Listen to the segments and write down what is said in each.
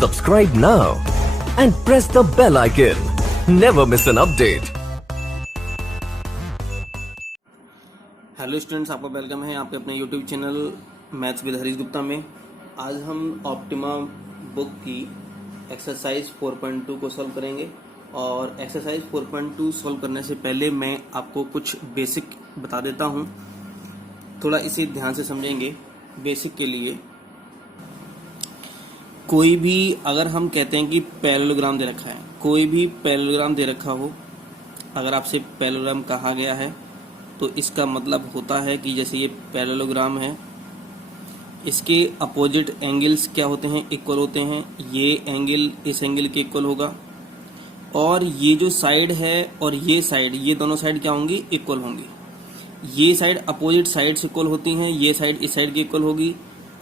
Subscribe now and press the bell icon. Never miss an update. Hello students, आपका welcome है आपके अपने YouTube channel maths with Harish Gupta में। आज हम ऑप्टिमा बुक की एक्सरसाइज 4.2 को सॉल्व करेंगे। और एक्सरसाइज 4.2 सॉल्व करने से पहले मैं आपको कुछ बेसिक बता देता हूं, थोड़ा इसे ध्यान से समझेंगे। बेसिक के लिए कोई भी अगर हम कहते हैं कि पैरेललोग्राम दे रखा है, कोई भी पैरेललोग्राम दे रखा हो, अगर आपसे पैरेललोग्राम कहा गया है तो इसका मतलब होता है कि जैसे ये पैरेललोग्राम है, इसके अपोजिट एंगल्स क्या होते हैं, इक्वल होते हैं। ये एंगल इस एंगल के इक्वल होगा और ये जो साइड है और ये साइड, ये दोनों साइड क्या होंगी, इक्वल होंगी। ये साइड अपोजिट साइड से इक्वल होती हैं, ये साइड इस साइड की इक्वल होगी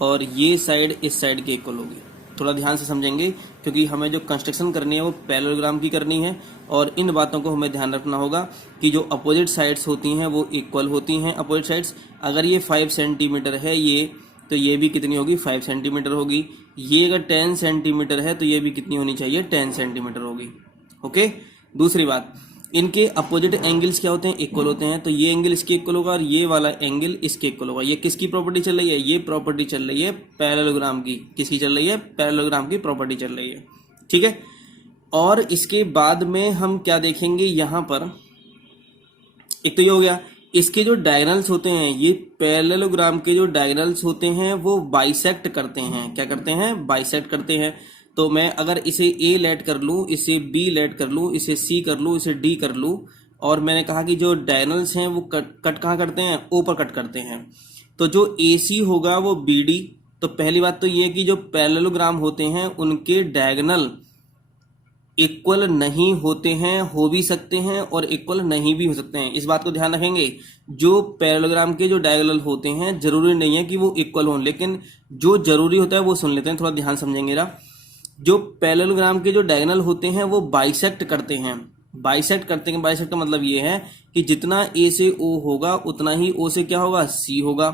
और ये साइड इस साइड की इक्वल होगी। थोड़ा ध्यान से समझेंगे क्योंकि हमें जो कंस्ट्रक्शन करनी है वो पैरेललोग्राम की करनी है और इन बातों को हमें ध्यान रखना होगा कि जो अपोजिट साइड्स होती हैं वो इक्वल होती हैं। अपोजिट साइड्स अगर ये 5 सेंटीमीटर है ये, तो ये भी कितनी होगी, 5 सेंटीमीटर होगी। ये अगर 10 सेंटीमीटर है तो ये भी कितनी होनी चाहिए, 10 सेंटीमीटर होगी। ओके। दूसरी बात, इनके अपोजिट एंगल्स क्या होते हैं, इक्वल होते हैं। तो ये एंगल इसके इक्वल होगा और ये वाला एंगल इसके इक्वल होगा। ये किसकी प्रॉपर्टी चल रही है, ये प्रॉपर्टी चल रही है पैरेललोग्राम की। किसकी चल रही है, पैरेललोग्राम की प्रॉपर्टी चल रही है। ठीक है। और इसके बाद में हम क्या देखेंगे, यहां पर एक तो ये हो गया, इसके जो डायगोनल्स होते हैं, ये पैरेललोग्राम के जो डायगोनल्स होते हैं वो बाइसेक्ट करते हैं। क्या करते हैं, बाइसेक्ट करते हैं। तो मैं अगर इसे A लेट कर लूं, इसे B लेट कर लूं, इसे C कर लूं, इसे D कर लूं, और मैंने कहा कि जो डायगोनल्स हैं वो कट कहाँ करते हैं, O पर कट करते हैं। तो जो AC होगा वो BD। तो पहली बात तो ये कि जो पैरेललोग्राम होते हैं उनके डायगोनल इक्वल नहीं होते हैं, हो भी सकते हैं और इक्वल नहीं भी हो सकते हैं। इस बात को ध्यान रखेंगे। जो पैरेललोग्राम के जो डायगोनल होते हैं जरूरी नहीं है कि वो इक्वल हों, लेकिन जो जरूरी होता है वो सुन लेते हैं, थोड़ा ध्यान समझेंगे ना। जो पैरेललोग्राम के जो डायगोनल होते हैं वो बाइसेक्ट करते हैं। बाइसेक्ट करते हैं, बाइसेक्ट का मतलब ये है कि जितना A से O होगा उतना ही O से क्या होगा, C होगा।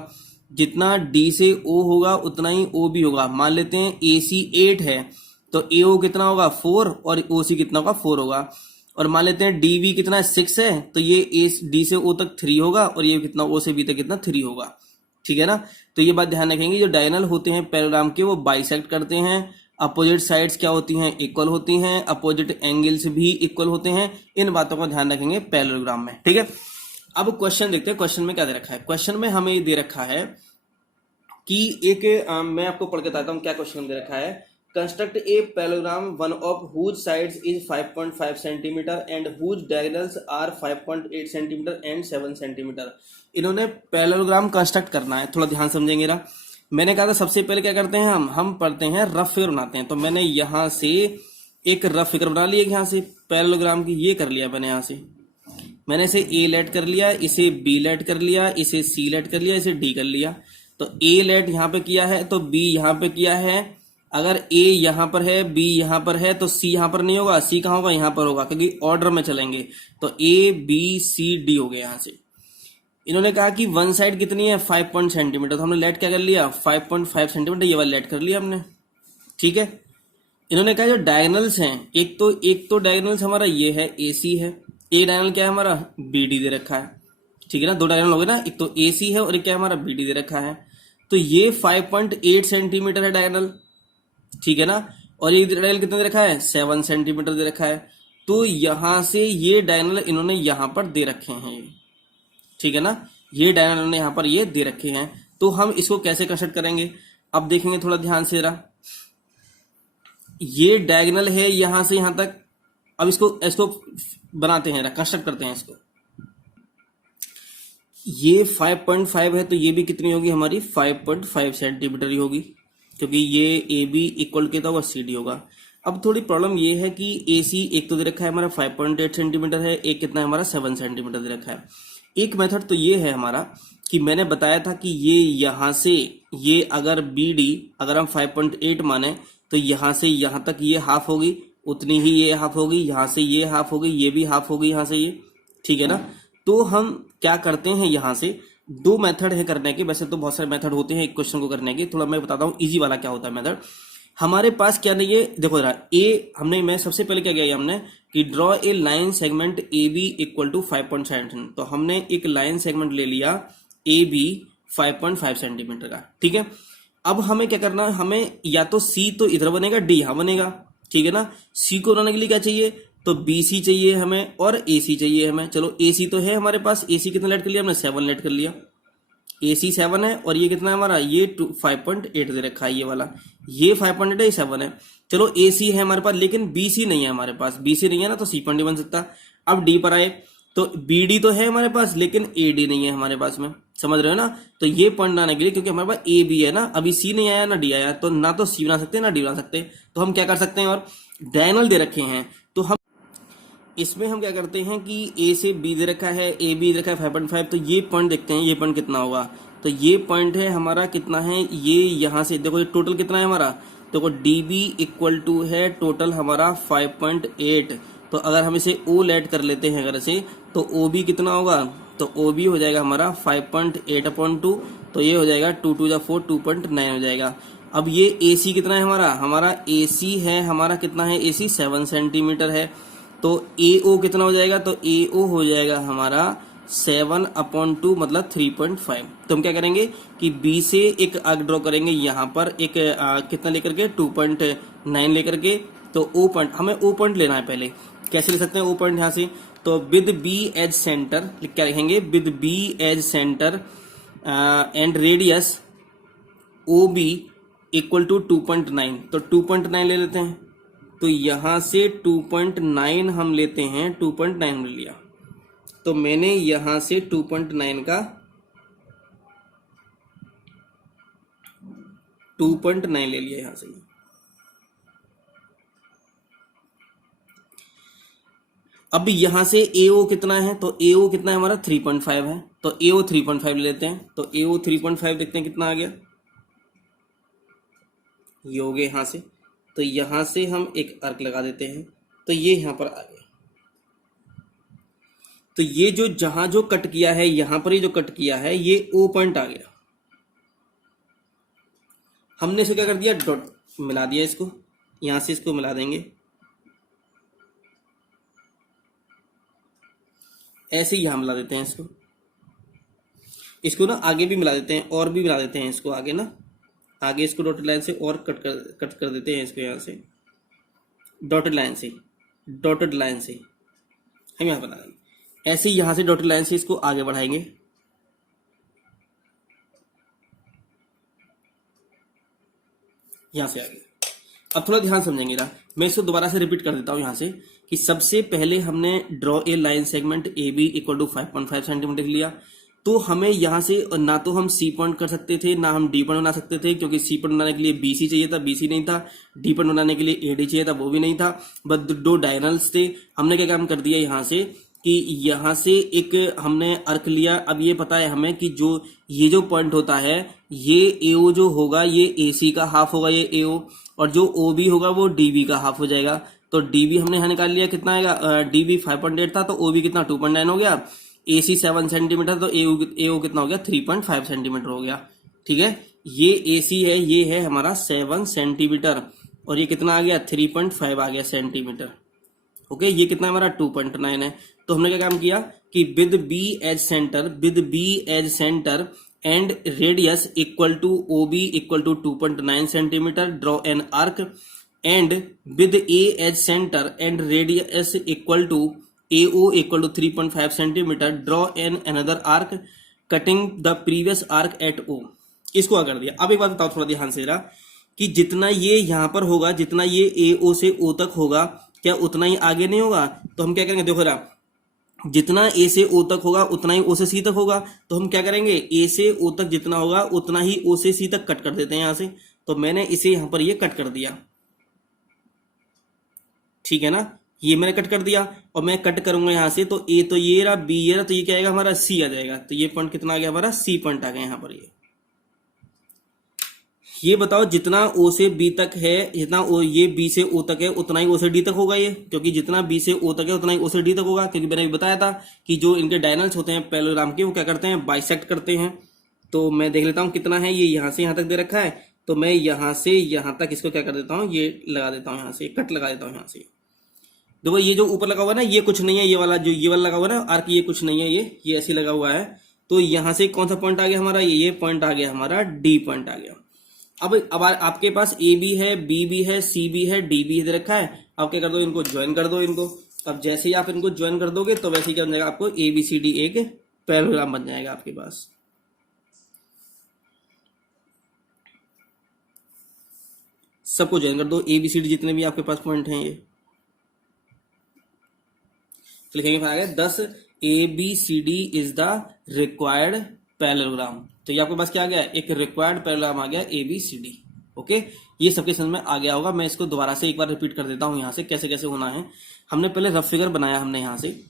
जितना D से O होगा उतना ही O भी होगा। मान लेते हैं AC 8 है तो AO कितना होगा, 4, और OC कितना होगा, 4 होगा। और मान लेते हैं DB कितना है, 6 है, तो ये D से O तक 3 होगा और ये कितना, O से B तक कितना, 3 होगा। ठीक है ना। तो ये बात ध्यान रखेंगे, जो डायगोनल होते हैं पैरेललोग्राम के वो बाइसेक्ट करते हैं। अपोजिट साइड्स क्या होती हैं, इक्वल होती हैं। अपोजिट एंगल्स भी इक्वल होते हैं। इन बातों का ध्यान रखेंगे पैरेललोग्राम में। ठीक है। अब क्वेश्चन देखते हैं, क्वेश्चन में क्या दे रखा है। क्वेश्चन में हमें दे रखा है कि मैं आपको पढ़ के बताता हूं क्या क्वेश्चन दे रखा है। Construct a parallelogram one of whose sides is 5.5 centimetre and whose diagonals are 5.8 centimetre and 7 centimetre. इन्होंने पैरेललोग्राम कंस्ट्रक्ट करना है, थोड़ा ध्यान समझेंगे ना। मैंने कहा था सबसे पहले क्या करते हैं, हम पढ़ते हैं रफ फिगर बनाते हैं। तो मैंने यहां से एक रफ फिगर बना लिया, यहां से पैरेललोग्राम की ये कर लिया मैंने। यहां से मैंने इसे A लेट कर लिया, इसे B लेट कर लिया, इसे C लेट कर लिया, इसे D कर लिया। तो A लेट यहां पे किया है तो B यहां पे किया है। अगर A यहां पर है, B यहां पर है, तो C यहां पर नहीं होगा, C कहां होगा, यहां पर होगा, क्योंकि ऑर्डर में चलेंगे। तो A B C D हो गया। यहां से इन्होंने कहा कि वन साइड कितनी है, 5 सेंटीमीटर। तो हमने लेट क्या कर लिया, 5.5 सेंटीमीटर, ये वाला लेट कर लिया हमने। ठीक है। इन्होंने कहा जो डायगोनल्स हैं, एक तो डायगोनल्स हमारा ये है, AC है। एक डायगोनल क्या है हमारा, BD दे रखा है। ठीक है ना, दो डायगोनल हो गए ना, एक तो AC है और एक क्या है हमारा, BD दे रखा है। तो ये 5.8 सेंटीमीटर है डायगोनल। ठीक है ना। और एक डायगोनल कितना दे रखा है, 7 सेंटीमीटर दे रखा है। तो यहां से ये डायगोनल इन्होंने यहां पर दे रखे हैं ये। ठीक है ना, ये डायगोनल ने यहां पर ये दे रखे हैं। तो हम इसको कैसे कंस्ट्रक्ट करेंगे, अब देखेंगे थोड़ा ध्यान से जरा। ये डायगोनल है यहां से यहां तक। अब इसको बनाते हैं, कंस्ट्रक्ट करते हैं इसको। ये 5.5 है तो ये भी कितनी होगी हमारी, 5.5 सेंटीमीटर ही होगी, क्योंकि ये AB इक्वल के होगा, CD होगा। अब थोड़ी प्रॉब्लम ये है कि AC एक तो दे रखा है हमारा 5.8 सेंटीमीटर है, एक कितना है हमारा 7 सेंटीमीटर दे रखा है। एक मेथड तो ये है हमारा कि मैंने बताया था कि ये यहां से ये अगर BD अगर हम 5.8 माने तो यहां से यहां तक ये हाफ होगी, उतनी ही ये हाफ होगी, यहां से ये हाफ होगी, ये भी हाफ होगी यहां से ये। ठीक है ना। तो हम क्या करते हैं, यहां से दो मेथड है करने के। वैसे तो बहुत सारे मेथड होते हैं एक क्वेश्चन को करने के, थोड़ा मैं बताता हूँ इजी वाला क्या होता है मेथड। हमारे पास क्या नहीं है, देखो जरा ए हमने, मैं सबसे पहले क्या किया हमने कि draw a line segment A B equal to 5.7, तो हमने एक लाइन सेगमेंट ले लिया ए बी 5.5 सेंटीमीटर का, ठीक है। अब हमें क्या करना है, हमें या तो सी तो इधर बनेगा, डी यहां बनेगा, ठीक है ना। सी को बनाने के लिए क्या चाहिए, तो बी सी चाहिए हमें और ए सी चाहिए हमें। चलो ए सी तो है हमारे पास, ए सी कितना लेट कर लिया हमने, 7 लेट कर लिया। ए सी 7 है और ये कितना है हमारा, ये 5.8 दे रखा है, ये वाला ये 5.8 है, ये 7 है। चलो ए सी है हमारे पास, लेकिन बी सी नहीं है हमारे पास, बी सी नहीं है ना, तो सी पॉइंट नहीं बन सकता। अब डी पर आए तो बी डी तो है हमारे पास, लेकिन ए डी नहीं है हमारे पास में, समझ रहे हो ना। तो ये पॉइंट आने के लिए, क्योंकि हमारे पास ए बी है ना, अभी सी नहीं आया ना डी आया, तो ना तो सी बना सकते ना डी बना सकते, तो हम क्या कर सकते हैं, और डायगोनल दे रखे हैं, तो हम इसमें हम क्या करते हैं कि ए से बी दे रखा है, ए बी दे रखा है 5.5, तो ये पॉइंट देखते हैं, ये पॉइंट कितना होगा। तो ये पॉइंट है हमारा कितना है, ये यहां से देखो, ये टोटल कितना है हमारा, देखो डी बी इक्वल टू है टोटल हमारा 5.8। तो अगर हम इसे ओ लेट कर लेते हैं अगर से, तो ओ बी कितना होगा, तो ओ बी हो जाएगा हमारा 5.8/2, तो ये हो जाएगा 2 2 4 2.9 हो जाएगा। अब ये ए सी कितना है हमारा ए सी है हमारा कितना है, ए सी 7 सेंटीमीटर है। तो ए ओ कितना हो जाएगा, तो ए ओ हो जाएगा हमारा 7/2 मतलब 3.5। तो हम क्या करेंगे कि बी से एक आर्क ड्रॉ करेंगे यहाँ पर, एक कितना लेकर के 2.9 लेकर के, तो ओ पॉइंट हमें ओ पॉइंट लेना है। पहले कैसे ले सकते हैं ओ पॉइंट यहाँ से, तो विद बी एज सेंटर क्या लिखेंगे, with B as centre and radius O B equal to 2.9, तो 2.9 ले लेते हैं। तो यहां से 2.9 हम लेते हैं, 2.9 ले लिया, तो मैंने यहां से 2.9 का 2.9 ले लिया यहां से। अब यहां से AO कितना है, तो AO कितना है हमारा 3.5 है, तो AO 3.5 ले लेते हैं। तो AO 3.5 देखते हैं कितना आ गया, ये हो गया यहां से। तो यहां से हम एक आर्क लगा देते हैं, तो ये यहां पर आ गया। तो ये जो जहां जो कट किया है, यहां पर ही जो कट किया है, ये O पॉइंट आ गया। हमने इसे क्या कर दिया, डॉट मिला दिया इसको, यहां से इसको मिला देंगे, ऐसे ही यहां मिला देते हैं इसको। इसको ना आगे भी मिला देते हैं, और भी मिला देते हैं इसको आगे ना, आगे इसको डॉटेड लाइन से और कट कर देते हैं इसको, यहां से डॉटेड लाइन से हम यहां बना देंगे। ऐसे ही यहां से डॉटेड लाइन से इसको आगे बढ़ाएंगे, यहां से आगे। अब थोड़ा ध्यान समझेंगे ना, मैं इसको दोबारा से रिपीट कर देता हूं यहां से, कि सबसे पहले हमने draw a line segment A B equal to 5.5 centimetre लिया। तो हमें यहां से ना तो हम सी पॉइंट कर सकते थे, ना हम डी पॉइंट बना सकते थे, क्योंकि सी पॉइंट बनाने के लिए बी सी चाहिए था, बी सी नहीं था। डी पॉइंट बनाने के लिए ए डी चाहिए था, वो भी नहीं था। बस दो डायगोनल्स थे। हमने क्या काम कर दिया यहां से, कि यहां से एक हमने अर्क लिया। अब ये पता है हमें कि जो ये जो पॉइंट होता है, ये एओ जो होगा, ये ए सी का हाफ होगा ये एओ, और जो ओ बी होगा वो डी बी का हाफ हो जाएगा। तो डी बी हमने यहाँ निकाल लिया, कितना आएगा, डी बी 5.8 था, तो ओ बी कितना 2.9 हो गया। ए सी 7 सेंटीमीटर, तो एओ कितना हो गया 3.5 सेंटीमीटर हो गया। ठीक है, ये ए सी है, ये है हमारा 7 सेंटीमीटर, और ये कितना आ गया 3.5 आ गया सेंटीमीटर। ओके, ये कितना हमारा 2.9 है। तो हमने क्या काम किया कि with B as centre and radius equal to O B equal to 2.9 centimetre, draw an arc, and with A as centre and radius equal to AO equal to 3.5 centimetre, draw an another arc cutting the previous arc at O। इसको क्या कर दिया। अब एक बात बताओ थोड़ा ध्यान से जरा, कि जितना ये यहां पर होगा, जितना ये AO से O तक होगा, क्या उतना ही आगे नहीं होगा। तो हम क्या करेंगे, देखो जरा, जितना A से O तक होगा उतना ही O से C तक होगा। तो हम क्या करेंगे, A से O तक जितना होगा उतना ही O से C तक कट कर देते हैं यहां से। तो मैंने इसे यहां पर ये कट कर दिया, ठीक है ना, ये मैंने कट कर दिया। और मैं कट करूंगा यहां से, तो A तो ये रहा, B ये रहा, तो ये क्या आएगा हमारा C आ जाएगा। तो ये पॉइंट कितना आ गया हमारा, C पॉइंट आ गया यहां पर। ये बताओ, जितना O से B तक है, जितना ये B से O तक है, उतना ही O से D तक होगा ये, क्योंकि जितना B से O तक है उतना ही O से D तक होगा। क्योंकि मैंने भी बताया था कि जो इनके डायगोनल्स होते हैं पैरेललोग्राम के, वो क्या करते हैं, बाइसेक्ट करते हैं। तो मैं देख लेता हूं कितना है, ये यहां से यहां तक दे रखा है, तो मैं यहाँ से यहाँ तक इसको क्या कर देता हूँ, ये लगा देता हूँ, यहाँ से कट लगा देता हूँ यहाँ से। देखो ये जो ऊपर लगा हुआ है ना, ये कुछ नहीं है, ये वाला जो ये वाला लगा हुआ है ना आर्क, ये कुछ नहीं है, ये ऐसे लगा हुआ है। तो यहाँ से कौन सा पॉइंट आ गया हमारा, ये पॉइंट आ गया हमारा, डी पॉइंट आ गया। अब आपके पास ए बी है, बी भी है, सी भी है, डी भी दे रखा है। अब क्या कर दो, इनको ज्वाइन कर दो इनको। अब जैसे ही आप इनको ज्वाइन कर दोगे तो वैसे ही क्या बन जाएगा, आपको ए बी सी डी एक पैरेललोग्राम बन जाएगा आपके पास। सबको ज्वाइन कर दो, ए बी सी डी जितने भी आपके पास पॉइंट हैं ये। तो लिखेंगे फिर आगे 10 A B C D is the required parallelogram. तो ये आपके पास क्या आ गया, एक रिक्वायर्ड पैरेललोग्राम आ गया A B C D. Okay, ये सबके समझ में आ गया होगा। मैं इसको दोबारा से एक बार रिपीट कर देता हूं यहाँ से कैसे कैसे होना है। हमने पहले रफ फिगर बनाया, हमने यहाँ से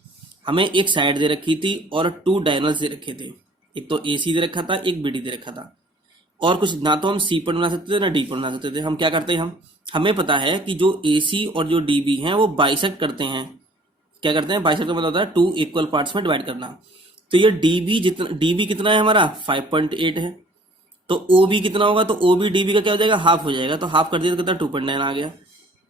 हमें एक साइड दे रखी थी और 2 डायगोनल्स दे रखे थे। एक तो ए सी दे रखा था, एक बी डी दे रखा था, और कुछ ना तो हम सी पॉइंट बना सकते थे ना डी पॉइंट बना सकते थे। हम क्या करते हैं, हमें पता है कि जो ए सी और जो डी बी हैं वो बाइसेक्ट करते हैं। क्या करते हैं, बाइसेक्ट का मतलब होता है 2 इक्वल पार्ट्स में डिवाइड करना। तो ये डी बी कितना है हमारा 5.8 है, तो ओ बी कितना होगा, तो ओ बी डी बी का क्या हो जाएगा, हाफ हो जाएगा। तो हाफ कर दिया तो कितना 2.9 आ गया।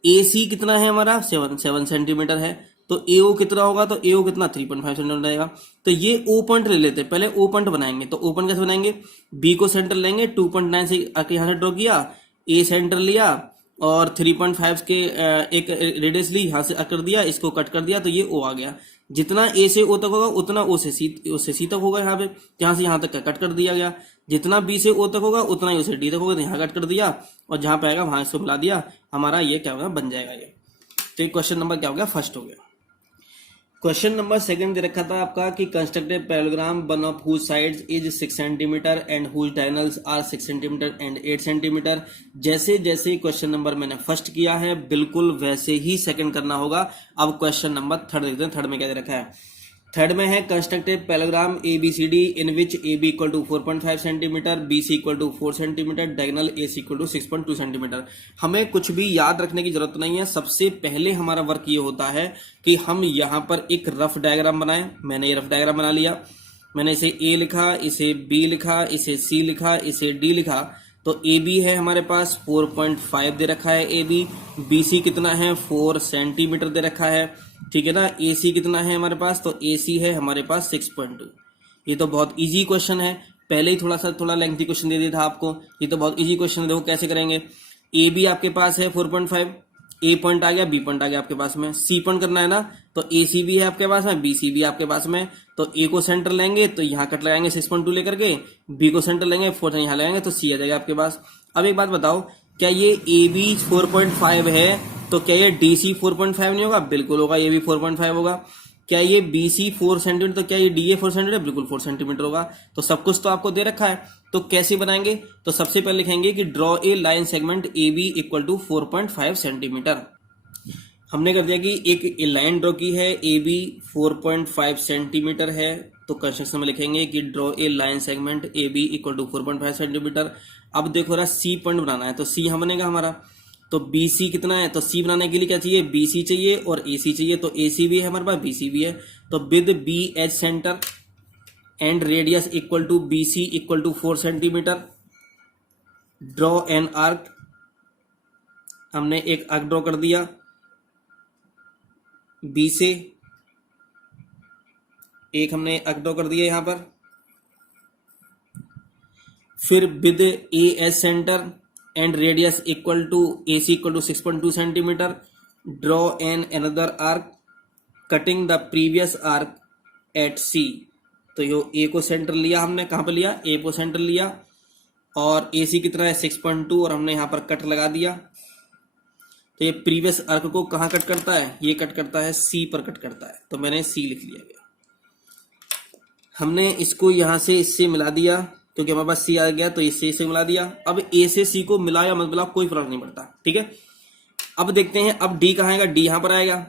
ए सी कितना है हमारा 7 सेंटीमीटर है, तो ए ओ कितना होगा, तो ए ओ कितना 3.5 सेंटीमीटर आएगा। तो ये ओ पॉइंट ले लेते हैं, पहले ओ पॉइंट बनाएंगे। तो ओ पॉइंट कैसे बनाएंगे, बी को सेंटर लेंगे, 2.9 से आके यहाँ से ड्रॉ किया, ए सेंटर लिया और 3.5 के एक रेडियस ली, यहाँ से कर दिया, इसको कट कर दिया, तो ये ओ आ गया। जितना ए से ओ तक होगा उतना ओ से सी तक होगा, यहाँ पे यहाँ से यहाँ तक कट कर दिया गया। जितना बी से ओ तक होगा उतना ही ओ से डी तक होगा, तो यहाँ कट कर दिया और जहां पे आएगा वहां इसको मिला दिया, हमारा ये क्या होगा, बन जाएगा ये। तो क्वेश्चन नंबर क्या हो गया, फर्स्ट हो गया। क्वेश्चन नंबर सेकंड दे रखा था आपका कि constructed parallelogram one of whose sides is 6 centimetre and whose diagonals are 6 centimetre and 8 centimetre. जैसे जैसे क्वेश्चन नंबर मैंने फर्स्ट किया है बिल्कुल वैसे ही सेकंड करना होगा। अब क्वेश्चन नंबर थर्ड देखते हैं, थर्ड में क्या दे रखा है। थर्ड में है constructed parallelogram A B C D in which A B equal to 4.5 centimetre, B C equal to 4 centimetre, diagonal A C equal to 6.2 centimetre. हमें कुछ भी याद रखने की जरूरत नहीं है। सबसे पहले हमारा वर्क ये होता है कि हम यहाँ पर एक रफ डायग्राम बनाएं। मैंने ये रफ डायग्राम बना लिया, मैंने इसे ए लिखा, इसे बी लिखा, इसे सी लिखा, इसे डी लिखा। तो ए बी है हमारे पास 4.5 दे रखा है ए बी सी कितना है 4 सेंटीमीटर दे रखा है, ठीक है ना। ए सी कितना है हमारे पास, तो ए सी है हमारे पास 6.2। ये तो बहुत इजी क्वेश्चन है, पहले ही थोड़ा लेंथी क्वेश्चन दे दिया था आपको। ये तो बहुत इजी क्वेश्चन है, देखो कैसे करेंगे। ए बी आपके पास है 4.5, ए पॉइंट आ गया, बी पॉइंट आ गया आपके पास में, सी पॉइंट करना है ना, तो ए सी भी है आपके पास में, बी सी भी आपके पास में। तो ए को सेंटर लेंगे तो यहाँ कट लगाएंगे 6.2 लेकर के, बी को सेंटर लेंगे 4 यहाँ लगाएंगे तो सी आ जाएगा आपके पास। अब एक बात बताओ, क्या ये ए बी 4.5 है तो क्या ये डी सी 4.5 नहीं होगा, बिल्कुल होगा, ये भी 4.5 होगा। क्या ये बी सी 4 सेंटीमीटर तो क्या ये डी ए 4 सेंटीमीटर, बिल्कुल 4 सेंटीमीटर होगा। तो सब कुछ तो आपको दे रखा है, तो कैसे बनाएंगे, तो सबसे पहले लिखेंगे कि draw a line segment A B equal to 4.5 centimetre. हमने कर दिया कि एक लाइन ड्रॉ की है, ए बी 4.5 सेंटीमीटर है, तो कंस्ट्रक्शन में लिखेंगे कि draw a line segment A B equal to 4.5 centimetre. अब देखो रहा सी पॉइंट बनाना है, तो सी यहाँ बनेगा हमारा, तो बी सी कितना है, तो सी बनाने के लिए क्या चाहिए, बी सी चाहिए और ए सी चाहिए। तो ए सी भी है हमारे पास, बी सी भी है, तो with B H centre and radius equal to B C equal to 4 centimetre, draw an arc. हमने एक आर्क ड्रॉ कर दिया बी से, एक हमने आर्क ड्रॉ कर दिया यहां पर। फिर with A as centre and radius equal to A C equal to 6.2 centimetre, draw an another arc cutting the previous arc at C. तो यो ए को सेंटर लिया हमने, कहां पर लिया, ए को सेंटर लिया, और ए सी कितना है 6.2 और हमने यहां पर कट लगा दिया। तो ये प्रीवियस आर्क को कहां कट करता है, ये कट करता है सी पर कट करता है, तो मैंने सी लिख लिया गया। हमने इसको यहां से इससे मिला दिया क्योंकि हमारे पास सी आ गया, तो इसे मिला दिया। अब ए से सी को मिलाया मत मिला कोई फर्क नहीं पड़ता, ठीक है। अब देखते हैं अब डी कहाँ आएगा, डी यहां पर आएगा।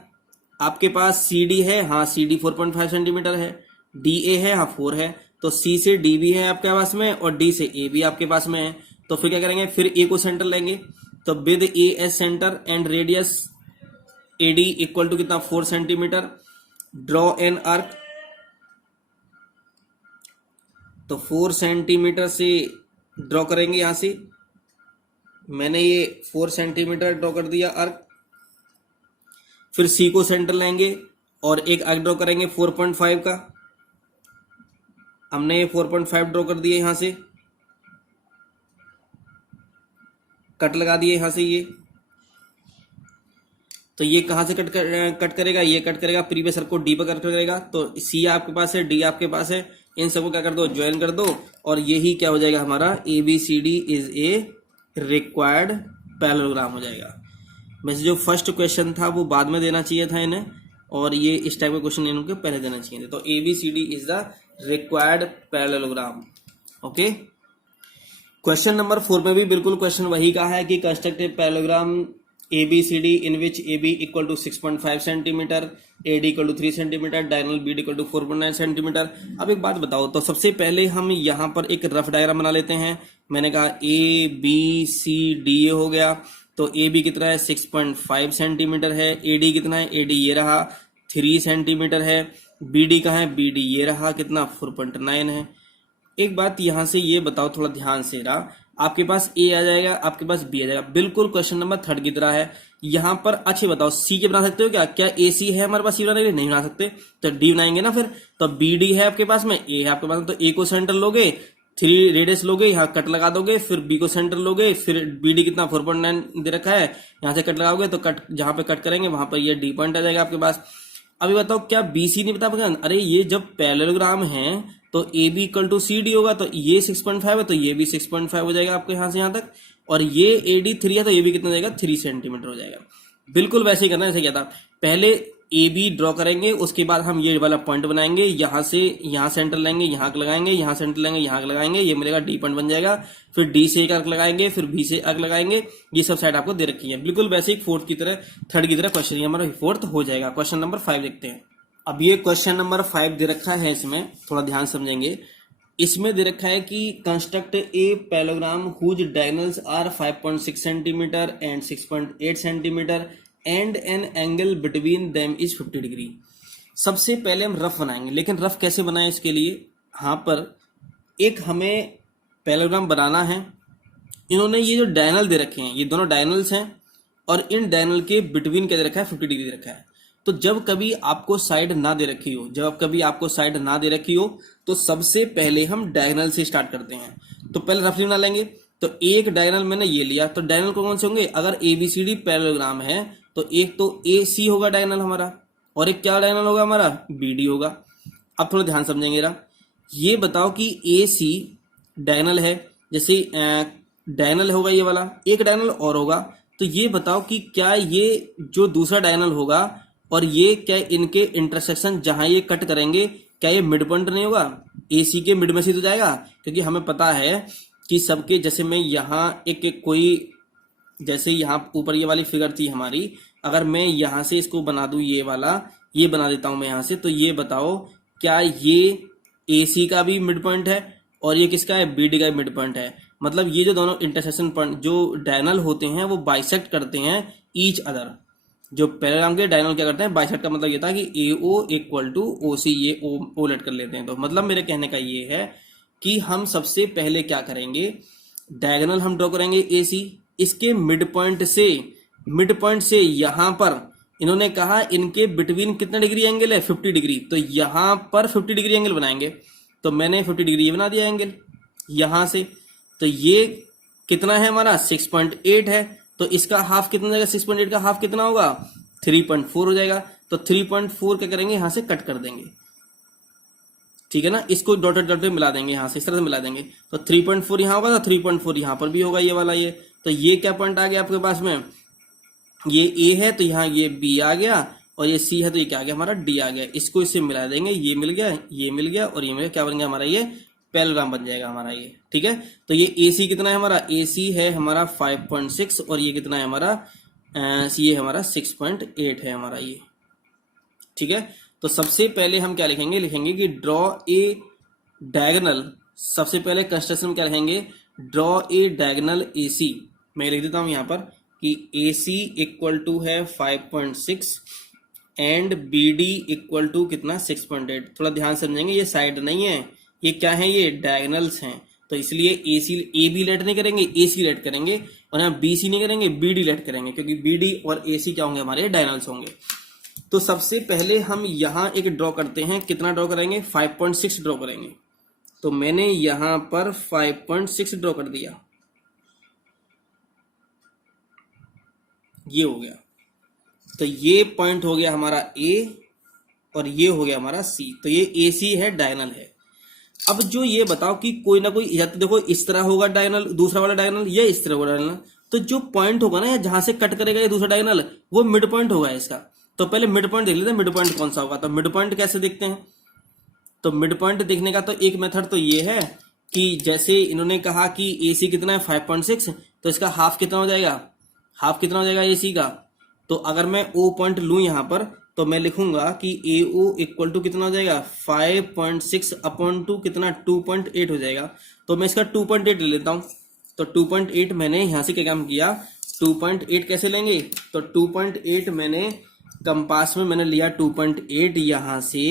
आपके पास सी डी है, हाँ सी डी 4.5 सेंटीमीटर है, डी ए है, हाँ 4 है, तो सी से डी भी है आपके पास में और डी से ए भी आपके पास में है। तो फिर क्या करेंगे, फिर ए को सेंटर लेंगे, तो with A as centre and radius A D equal to कितना 4 सेंटीमीटर, ड्रॉ एन आर्क। तो 4 सेंटीमीटर से ड्रॉ करेंगे यहां से, मैंने ये 4 सेंटीमीटर ड्रॉ कर दिया आर्क, फिर सी को सेंटर लेंगे और एक आर्क ड्रॉ करेंगे 4.5 का। हमने ये 4.5 ड्रॉ कर दिया, यहां से कट लगा दिए यहां से ये। तो ये कहां से कट करेगा, ये कट करेगा प्रीवियस सर्कल को डी पर कट करेगा। तो सी आपके पास है, डी आपके पास है, इन सबको क्या कर दो, ज्वाइन कर दो, और यही क्या हो जाएगा हमारा ABCD is a required parallelogram हो जाएगा। वैसे जो फर्स्ट क्वेश्चन था वो बाद में देना चाहिए था इन्हें, और ये इस टाइप का क्वेश्चन इनको पहले देना चाहिए था। तो ABCD is the required parallelogram. Okay, question number 4 में भी बिल्कुल क्वेश्चन वही का है कि construct a parallelogram ABCD in which AB equal to 6.5 centimetre, AD equal to 3 centimetre, diagonal BD equal to 4.9 centimetre. अब एक बात बताओ, तो सबसे पहले हम यहाँ पर एक रफ डायग्राम बना लेते हैं। मैंने कहा ABCD हो गया, तो AB कितना है 6.5 सेंटीमीटर है, AD कितना है, AD ये रहा 3 सेंटीमीटर है, BD कहाँ है, BD ये रहा कितना 4.9 है। एक बात यहां से ये बताओ थोड़ा ध्यान से रहा, आपके पास A आ जाएगा, आपके पास B आ जाएगा, बिल्कुल क्वेश्चन नंबर 3 की तरह है। यहां पर अच्छे बताओ C के बना सकते हो क्या, क्या AC है हमारे पास C बनाने के लिए, नहीं बना सकते, तो D बनाएंगे ना फिर। तो BD है आपके पास में, A है आपके पास में, तो A को सेंटर लोगे, 3 रेडियस लोगे, यहाँ कट लगा दोगे, फिर B को सेंटर लोगे, फिर BD कितना 4.9 दे रखा है, यहाँ से कट लगाओगे तो कट जहां पे कट करेंगे वहां पर ये D पॉइंट आ जाएगा आपके पास। अभी बताओ क्या BC नहीं बता पाएगा, अरे ये जब पैरेललोग्राम है तो AB इक्वल टू CD होगा, तो ये 6.5 है तो ये भी 6.5 हो जाएगा आपके यहां से यहां तक, और ये AD 3 है तो ये भी कितना हो जाएगा 3 सेंटीमीटर हो जाएगा। बिल्कुल वैसे ही करना है जैसे क्या था, पहले AB ड्रॉ करेंगे, उसके बाद हम ये वाला पॉइंट बनाएंगे, यहां से यहां सेंटर लेंगे, यहां लगाएंगे, यहां सेंटर लेंगे, यहां लगाएंगे, ये मिलेगा D पॉइंट बन जाएगा, फिर D से एक अर्क लगाएंगे, फिर B से अर्क लगाएंगे, ये सब साइड आपको दे रखी है। बिल्कुल वैसे ही 4th की तरह 3rd की तरह क्वेश्चन हमारा 4th हो जाएगा। क्वेश्चन नंबर 5 देखते हैं। अब ये क्वेश्चन नंबर 5 दे रखा है, इसमें थोड़ा ध्यान समझेंगे। इसमें दे रखा है कि construct a parallelogram whose diagonals are 5.6 centimetre and 6.8 centimetre and an angle between them is 50 degree. सबसे पहले हम रफ बनाएंगे, लेकिन रफ कैसे बनाएं इसके लिए, यहाँ पर एक हमें पैरेललोग्राम बनाना है। इन्होंने ये जो डायगोनल दे रखे हैं, ये दोनों डायगोनल्स हैं, और इन डायगोनल के बिटवीन क्या दे रखा है 50 डिग्री दे रखा है। तो जब कभी आपको साइड ना दे रखी हो, जब कभी आपको साइड ना दे रखी हो, तो सबसे पहले हम डायगोनल से स्टार्ट करते हैं। तो पहले रफली बना लेंगे। तो एक डायगोनल मैंने ये लिया, तो डायगोनल कौन से होंगे, अगर ABCD पैरेललोग्राम है तो एक तो AC होगा डायगोनल हमारा, और एक क्या डायगोनल होगा हमारा BD होगा। अब थोड़ा ध्यान समझेंगे जरा, ये बताओ कि AC डायगोनल है, जैसे डायगोनल होगा ये वाला, एक डायगोनल और होगा, तो ये बताओ कि क्या ये जो दूसरा डायगोनल होगा और ये क्या इनके इंटरसेक्शन जहां ये कट करेंगे, क्या ये मिड पॉइंट नहीं होगा, AC के मिड में से तो जाएगा, क्योंकि हमें पता है कि सबके, जैसे मैं यहाँ एक कोई, जैसे यहाँ ऊपर ये वाली फिगर थी हमारी, अगर मैं यहाँ से इसको बना दूं, ये वाला ये बना देता हूं मैं यहाँ से, तो ये बताओ क्या ये AC का भी मिड पॉइंट है और ये किसका है, BD का मिड पॉइंट है। मतलब ये जो दोनों इंटरसेक्शन पॉइंट जो डायगोनल होते हैं वो बाइसेक्ट करते हैं ईच अदर। जो पैरेललोग्राम के डायगोनल क्या करते हैं, बाइसेक्ट का मतलब ये था कि AO इक्वल टू OC, ये O लेट कर लेते हैं। तो मतलब मेरे कहने का ये है कि हम सबसे पहले क्या करेंगे, डायगोनल हम ड्रॉ करेंगे AC, इसके मिड पॉइंट से यहां पर इन्होंने कहा इनके बिटवीन कितना डिग्री एंगल है, 50 डिग्री, तो यहां पर 50 डिग्री एंगल बनाएंगे। तो मैंने 50 डिग्री ये बना दिया एंगल यहां से, तो ये कितना है हमारा 6.8 है, तो इसका हाफ कितना जाएगा, 6.8 का हाफ कितना होगा 3.4 हो जाएगा। तो 3.4 क्या करेंगे, यहां से कट कर देंगे, ठीक है ना, इसको डॉटेड डॉटेड मिला देंगे, यहां से इस तरह से मिला देंगे। तो 3.4 यहां होगा, तो 3.4 यहां पर भी होगा, ये वाला ये। तो ये क्या पॉइंट आ गया आपके पास में, ये A है तो यहाँ ये B आ गया, और ये C है तो ये क्या आ गया हमारा D आ गया। इसको इससे मिला देंगे, ये मिल गया, ये मिल गया, और ये मिल गया, क्या बन गया हमारा, ये पैरेललोग्राम बन जाएगा हमारा ये, ठीक है। तो ये AC कितना है हमारा, AC है हमारा 5.6, और ये कितना है हमारा ये हमारा 6.8 है हमारा ये, ठीक है। तो सबसे पहले हम क्या लिखेंगे कि ड्रॉ ए डायगोनल, सबसे पहले कंस्ट्रक्शन में क्या लिखेंगे, ड्रॉ ए डायगोनल AC। मैं लिख देता हूं यहां पर कि AC इक्वल टू है 5.6 एंड BD इक्वल टू कितना 6.8। थोड़ा ध्यान समझेंगे, ये साइड नहीं है, ये क्या है, ये डायगोनल्स हैं। तो इसलिए ए बी लेट नहीं करेंगे, ए सी लेट करेंगे, और यहाँ बी सी नहीं करेंगे, बी डी लेट करेंगे, क्योंकि बी डी और ए सी क्या होंगे, हमारे डायनल्स होंगे। तो सबसे पहले हम यहाँ एक ड्रॉ करते हैं। कितना ड्रॉ करेंगे, 5.6 ड्रॉ करेंगे। तो मैंने यहां पर 5.6 ड्रॉ कर दिया, ये हो गया। तो ये पॉइंट हो गया हमारा ए और ये हो गया हमारा सी। तो ये ए सी है, डायनल है। अब जो ये बताओ कि कोई ना कोई, या तो देखो इस तरह होगा डायनल दूसरा वाला डायनल, या इस तरह होगा डायनल। तो जो पॉइंट होगा ना, जहां से कट करेगा ये दूसरा डायनल, वो मिड पॉइंट होगा इसका। तो पहले मिड पॉइंट देख लेते हैं, मिड पॉइंट कौन सा होगा। तो मिड पॉइंट कैसे देखते हैं, तो मिड पॉइंट देखने का तो एक मेथड तो ये है कि जैसे इन्होंने कहा कि ए सी कितना है 5.6, तो इसका हाफ कितना हो जाएगा, हाफ कितना हो जाएगा ए सी का। तो अगर मैं ओ पॉइंट लूं यहां पर, तो मैं लिखूंगा कि ए ओ इक्वल टू कितना हो जाएगा, 5.6 अपॉन 2 कितना, 2.8 हो जाएगा। तो मैं इसका 2.8 ले लेता हूं। तो 2.8 मैंने यहां से क्या काम किया, 2.8 कैसे लेंगे, तो 2.8 मैंने कंपास में मैंने लिया 2.8, यहां से